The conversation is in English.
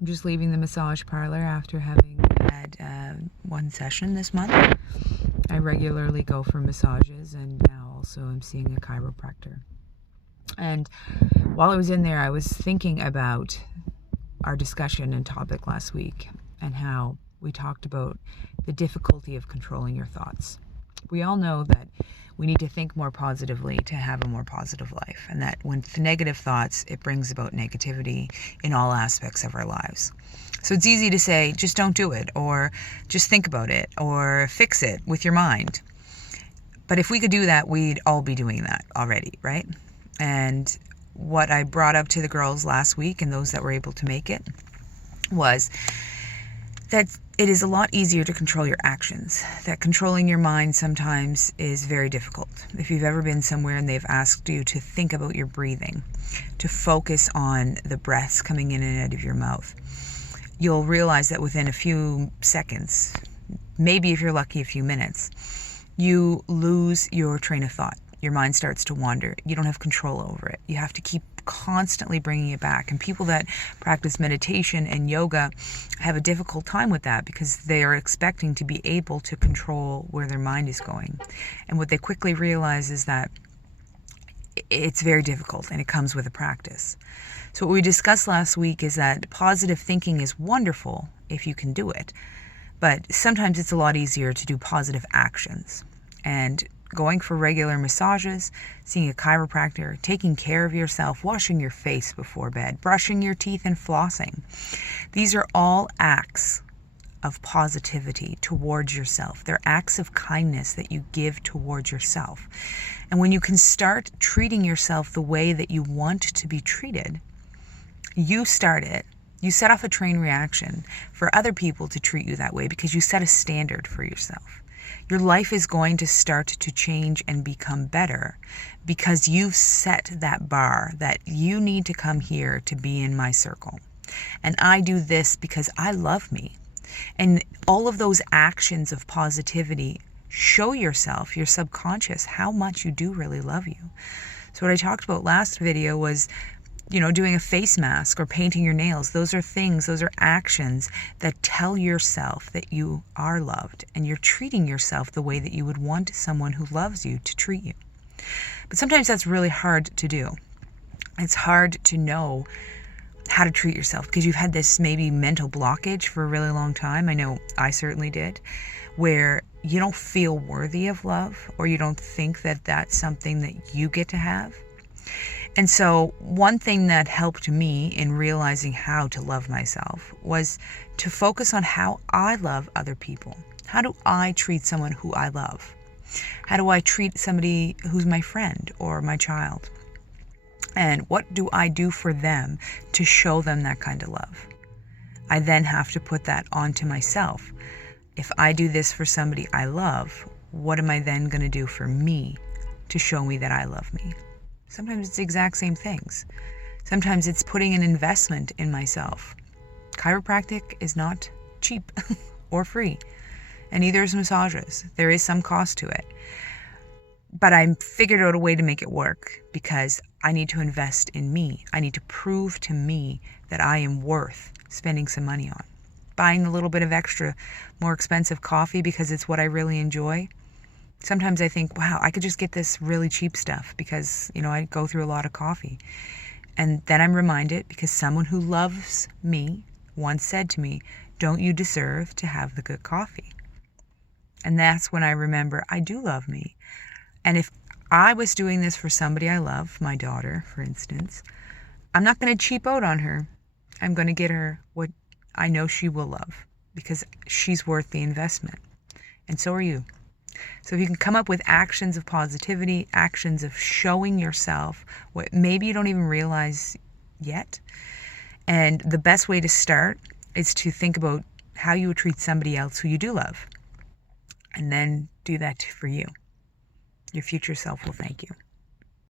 I'm just leaving the massage parlor after having had one session this month. I regularly go for massages, and now also I'm seeing a chiropractor. And while I was in there, I was thinking about our discussion and topic last week and how we talked about the difficulty of controlling your thoughts. We all know that we need to think more positively to have a more positive life, and that with negative thoughts, it brings about negativity in all aspects of our lives. So it's easy to say, just don't do it, or just think about it, or fix it with your mind. But if we could do that, we'd all be doing that already, right? And what I brought up to the girls last week, and those that were able to make it, was that it is a lot easier to control your actions. That controlling your mind sometimes is very difficult. If you've ever been somewhere and they've asked you to think about your breathing, to focus on the breaths coming in and out of your mouth, you'll realize that within a few seconds, maybe if you're lucky, a few minutes, you lose your train of thought. Your mind starts to wander. You don't have control over it. You have to keep constantly bringing it back. And people that practice meditation and yoga have a difficult time with that because they are expecting to be able to control where their mind is going. And what they quickly realize is that it's very difficult, and it comes with a practice. So what we discussed last week is that positive thinking is wonderful if you can do it, but sometimes it's a lot easier to do positive actions. And going for regular massages, seeing a chiropractor, taking care of yourself, washing your face before bed, brushing your teeth and flossing. These are all acts of positivity towards yourself. They're acts of kindness that you give towards yourself. And when you can start treating yourself the way that you want to be treated, you start it. You set off a chain reaction for other people to treat you that way because you set a standard for yourself. Your life is going to start to change and become better because you've set that bar that you need to come here to be in my circle. And I do this because I love me. And all of those actions of positivity show yourself, your subconscious, how much you do really love you. So what I talked about last video was, doing a face mask or painting your nails. Those are actions that tell yourself that you are loved and you're treating yourself the way that you would want someone who loves you to treat you. But sometimes that's really hard to do. It's hard to know how to treat yourself because you've had this maybe mental blockage for a really long time. I know I certainly did, where you don't feel worthy of love, or you don't think that that's something that you get to have. And so one thing that helped me in realizing how to love myself was to focus on how I love other people. How do I treat someone who I love? How do I treat somebody who's my friend or my child? And what do I do for them to show them that kind of love? I then have to put that onto myself. If I do this for somebody I love, what am I then going to do for me to show me that I love me? Sometimes it's the exact same things. Sometimes it's putting an investment in myself. Chiropractic is not cheap or free, and neither is massages. There is some cost to it. But I figured out a way to make it work because I need to invest in me. I need to prove to me that I am worth spending some money on. Buying a little bit of extra, more expensive coffee because it's what I really enjoy. Sometimes I think, wow, I could just get this really cheap stuff because, I go through a lot of coffee. And then I'm reminded, because someone who loves me once said to me, don't you deserve to have the good coffee? And that's when I remember I do love me. And if I was doing this for somebody I love, my daughter, for instance, I'm not going to cheap out on her. I'm going to get her what I know she will love because she's worth the investment. And so are you. So if you can come up with actions of positivity, actions of showing yourself what maybe you don't even realize yet. And the best way to start is to think about how you would treat somebody else who you do love. And then do that for you. Your future self will thank you.